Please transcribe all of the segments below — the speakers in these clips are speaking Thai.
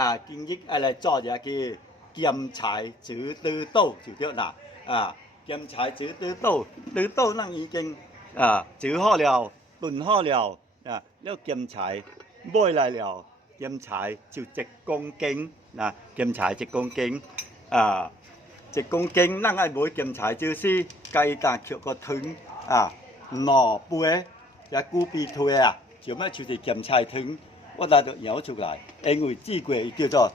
à kinh dịch à là cho ra cái kiếm trái chữ tư tô chữ tiêu là à kiếm trái chữ tư tô tư tô năng ý kinh à chữ ho liều tuần ho liều à nếu kiếm trái bôi lại liều kiếm trái chữ trực công kính là kiếm trái trực công kính à trực công kính năng ai bối kiếm trái chữ si cây tàn chịu có thứng à nỏ búa ra cú bị thuê à chứ mà chữ gì kiếm trái thứng 我拿就舀出来，因为煮过叫做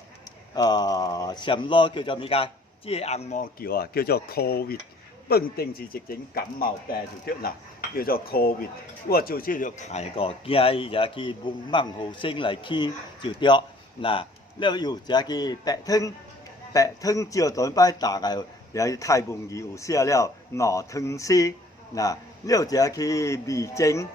呃什么叫做咩个？即个红毛叫啊，叫做 Covid，本定是一种感冒病就对啦，叫做 Covid。我就是就睇个，建议就去文盲后生来去就对，嗱，了有就去白汤。白汤照顿摆大概也太文字有写了熬汤丝，嗱，了就去味精，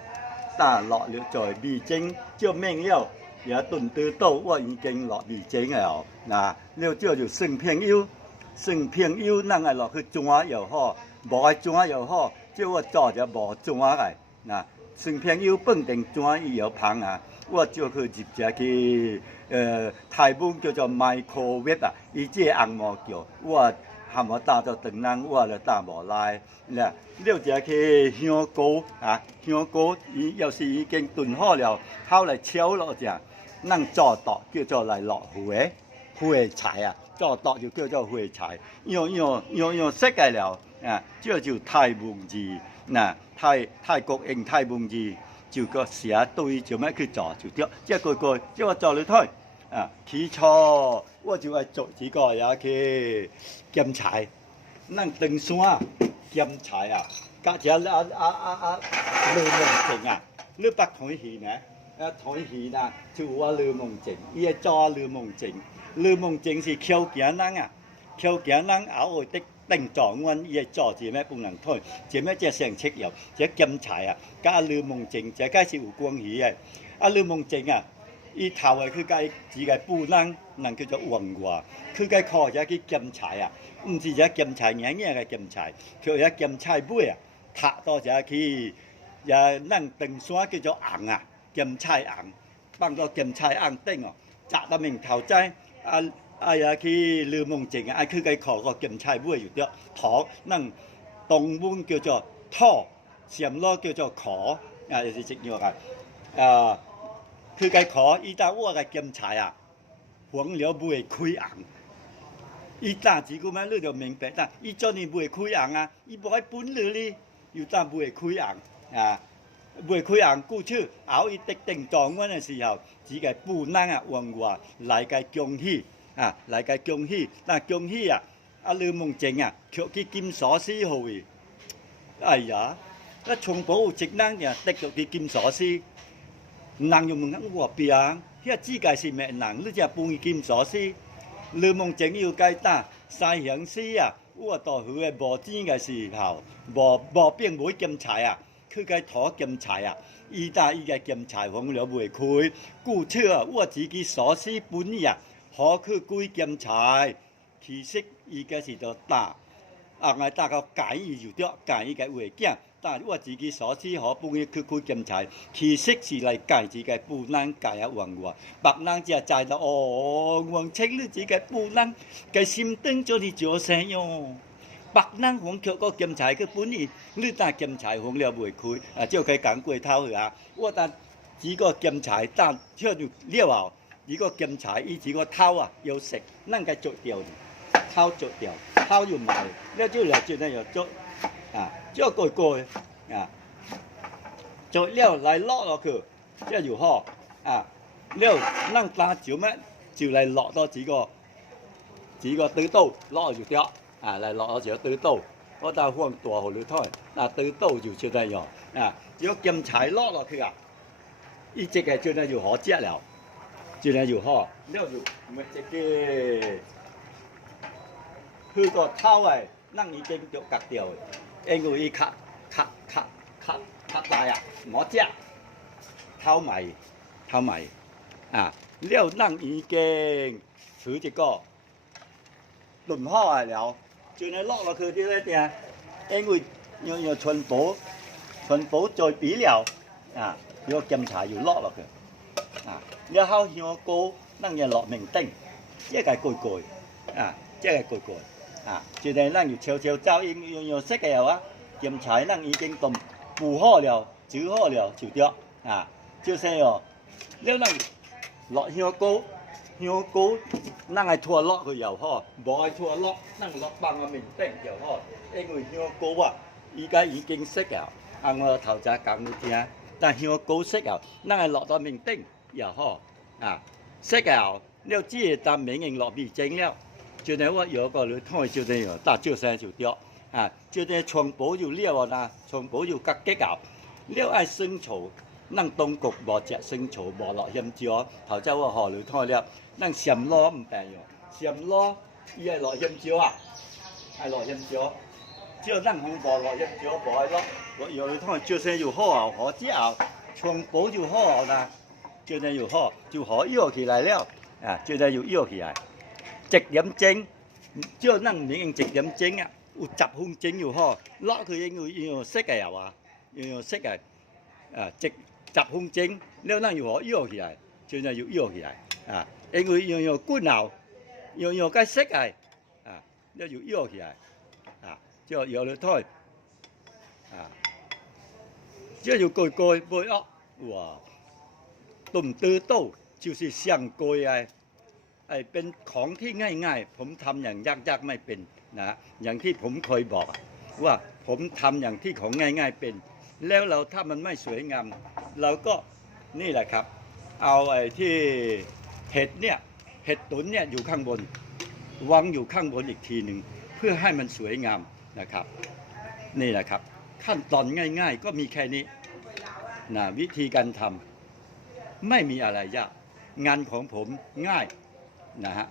打落了在味精，照面了 也炖得到，我已經落味精了，嗱，了照就生片油，生片油咱愛落去轉又好，無愛轉又好，照我做就無轉來，嗱，生片油本定轉伊有香啊。我就去入只去，呃，台文叫做 microwave 啊，伊即个红毛叫，我含我打到长人，我就打无来，啦，了只去香菇啊，香菇伊要是已經燉好了，後來炒落只， 咱做剁叫做来落花，花菜啊，做剁就叫做花菜，用用用用识嘅了，啊，这就泰文字，嗱，泰泰国用泰文字。就个写对做咩去做就对，即系个个即系我做你推啊，起初我就系做几个也去检菜，咱登山检菜啊，加只啊啊啊啊吕蒙静啊，你北台戏呢？啊 台戏啦，就话吕蒙静，伊系做吕蒙静，吕蒙静是靠近人啊，靠近人后会的。定状阮伊个做一咩不能推，一咩即成切油，即咸菜啊，加吕蒙静，即解是有关系嘅。啊吕蒙静啊，伊头诶佢解自个布人，人叫做黄华，佢解靠只去咸菜啊，毋是只咸菜硬硬嘅咸菜，佢只咸菜尾啊，塌到只去，也咱登山叫做红啊， 咸菜红，放到咸菜红顶哦，摘到明头仔啊。啊呀去吕蒙静啊，啊佢嘅靠个咸菜尾有啲土，咱东文叫做土，陕罗叫做壳，啊就是一样啊。啊，佢嘅壳，伊搭我嘅咸菜啊，黄了唔会开红。伊搭字个咩？你就明白啦。伊做你唔会开红啊，伊无爱本你哩，又搭唔会开红啊。 唔会开红，故此后伊特定状元嘅时候，只系本人啊，黄话来嘅恭喜。啊，嚟个恭喜，嗱恭喜啊！阿吕蒙静啊，却去金锁匙去。哎呀，一从宝有职能嘅，得咗去金锁匙，人又问我边，迄指甲是咩人？你只搬去金锁匙，吕蒙静要解打三乡市啊！我到去嘅无钱嘅时候，无无变冇检查啊， 佢嘅拖檢查啊，伊打伊嘅檢查方了袂开，故此啊，我自己所思本意啊。好去歸檢菜，其实伊個是着打，啊我打到解伊就着，解伊個話件，但我自己所思好本意去歸檢菜，其实是来解自己不能解啊黃話，別人只知道哦，黃青你自己不能，個心燈就是做 ปักนั่งหงเขียวก็เก็มฉายก็ปุ้นนี่ลื้อตาเก็มฉายหงเรียวบุยคุยเจ้าใครกังกวยเท้าเหรอว่าตาจีก็เก็มฉายตาเชื่ออยู่เรียวเอาจีก็เก็มฉายอีจีก็เท้าอะเยาเสกนั่งก็โจดเดียวเท้าโจดเดียวเท้าอยู่มาแล้วจู่เหลือจู่นั่นอยู่โจอ่าเจ้าโกยโกยอ่าโจดเลี้ยวไหลลาอกอาคือเจ้าอยู่ห่ออะเลี้ยวนั่งตาจิ๋วแม่จิ๋วไหลเลาะต่อจีก็จีก็ตื้อโตเลาะอยู่เดียว 啊，嚟落咗就对刀，我打放大号你睇，嗱对刀就做得样，啊，如果检查落落去啊，伊只个做得就好食了。就嚟就好，了就咪一个去个头诶，咱已经就割掉，因为伊较较较较较大啊，冇食头埋头埋啊，了咱已经取一个炖好嚟了， 就嚟落落去啲咧啲，因为要要全部全部再比了啊，要检查要落落去。啊，了后香菇 咱也落面顶，这个攰攰啊，这个攰攰啊，就系咱要悄悄走，用用用识嘅话，检查咱已经都布好了、煮好了就对啊，就是哦，了咱落香膏，香膏 咱系拖落去又好，无系拖落，咱落放个面顶又好，因为香膏啊，依家已经识了，啊我头先讲你听，但香膏识了，咱系落到面顶又好啊。识了，了只系当面应落味精了，就系我有个你睇就系打照声就掉啊，就系全部就了啊啦，全部就夹激啊，了爱生草， นั่งตรงกกบ่อแจะซึ่งโฉบ่อหล่อเฮียมเจียเขาเจ้าว่าห่อหรือทอเรียบนั่งเสียมล้อมันแต่อยู่เสียมล้อเอี้ยหล่อเฮียมเจียวอ่ะไอ้หล่อเฮียมเจียวเจียวนั่งของบ่อหล่อเฮียมเจียวบ่อไอ้ล้อบ่อเอี้ยหรือทอเจียวเสียอยู่ห่อห่อเจียวชงโป๊อยู่ห่อนะเจียวเนี่ยอยู่ห่อจิ๋วห่อเอี้ยวขี่ไรแล้วอ่ะเจียวเนี่ยอยู่เอี้ยวขี่ไรเจ็ดเยี่ยมเจงเจียวนั่งนี่เองเจ็ดเยี่ยมเจงอ่ะอุจับหุ่งเจงอยู่ห่อล้อคือเองอยู่เอี้ยวเซ็กไก่อ่ะวะเอี้ยวเซ็กไก่อ่ะเจ็ด 十分蒸，了咱又好摇起来，就呢又摇起来，啊，因为要要滚熬，要要该识嘅，啊，了又摇起来，啊，就摇了台，啊，这就盖盖背哦，哇！ตุ่มตือโต้就是เสียงโกยไอไอเป็นของที่ง่าย ๆ ผมทำอย่างยากๆไม่เป็นนะ อย่างที่ผมเคยบอก ว่าผมทำอย่างที่ของง่าย ๆเป็น แล้วเราถ้ามันไม่สวยงามเราก็นี่แหละครับ เอาไอ้ที่เห็ดเนี่ยเห็ดตุ๋นเนี่ยอยู่ข้างบนวางอยู่ข้างบนอีกทีหนึ่งเพื่อให้มันสวยงามนะครับ นี่แหละครับ ขั้นตอนง่าย ๆ ก็มีแค่นี้นะวิธีการทำไม่มีอะไรยากงานของผมง่ายนะฮะ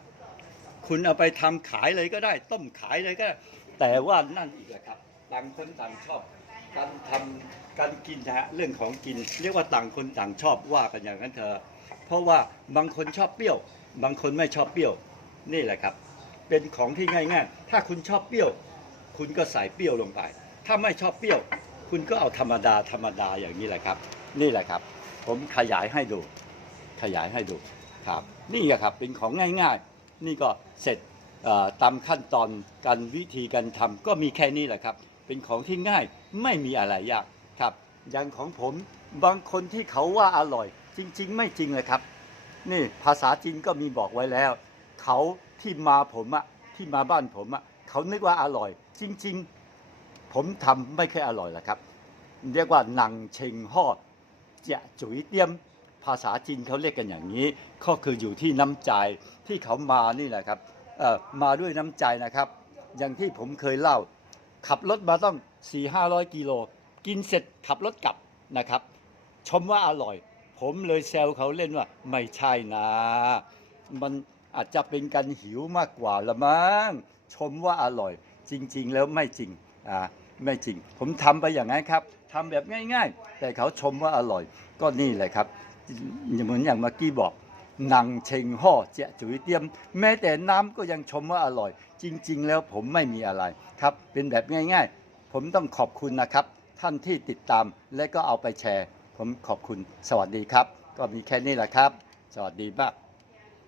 คุณเอาไปทำขายเลยก็ได้ ต้มขายเลยก็ได้ แต่ว่านั่นอีกแหละครับ ต่างคนต่างชอบการทำการกินนะฮะเรื่องของกิน เรียกว่าต่างคนต่างชอบว่ากันอย่างนั้นเถอะเพราะว่าบางคนชอบเปรี้ยว บางคนไม่ชอบเปรี้ยว นี่แหละครับ เป็นของที่ง่ายๆถ้าคุณชอบเปรี้ยว คุณก็ใส่เปรี้ยวลงไป ถ้าไม่ชอบเปรี้ยว คุณก็เอาธรรมดาธรรมดาอย่างนี้แหละครับ นี่แหละครับ ผมขยายให้ดู ขยายให้ดูครับนี่แหละครับเป็นของง่ายๆ นี่ก็เสร็จตามขั้นตอนการวิธีการทำก็มีแค่นี้แหละครับ เป็นของที่ง่ายไม่มีอะไรยากครับ อย่างของผมบางคนที่เขาว่าอร่อย จริง ๆ ไม่จริงเลยครับ นี่ภาษาจีนก็มีบอกไว้แล้ว เขาที่มาผมอะที่มาบ้านผมอะเขานึกว่าอร่อย จริง ๆ ผมทำไม่ค่อยอร่อยหรอกครับ เรียกว่าหนังเชงห่อเจะจุ๋ยเตี้ยมภาษาจีนเขาเรียกกันอย่างนี้ ก็คืออยู่ที่น้ำใจที่เขามานี่แหละครับเออมาด้วยน้ำใจนะครับ อย่างที่ผมเคยเล่า ขับรถมาต้อง 4 5 0 0 กิโล กินเสร็จขับรถกลับนะครับ ชมว่าอร่อย ผมเลยแซวเขาเล่นว่า ไม่ใช่นะ มันอาจจะเป็นการหิวมากกว่าละมั้งชมว่าอร่อย จริง ๆ แล้วไม่จริงอ่าไม่จริง ผมทำไปอย่างนั้นครับทำแบบง่าย ๆ แต่เขาชมว่าอร่อย ก็นี่แหละครับเหมือนอย่างเมื่อกี้บอก หนังเชงห่อเจ๊จุ๋ยเตี้ยม แม้แต่น้ำก็ยังชมว่าอร่อย จริง ๆ แล้วผมไม่มีอะไรครับ เป็นแบบง่าย ๆ ผมต้องขอบคุณนะครับ ท่านที่ติดตามและก็เอาไปแชร์ ผมขอบคุณสวัสดีครับ ก็มีแค่นี้แหละครับ สวัสดีมาก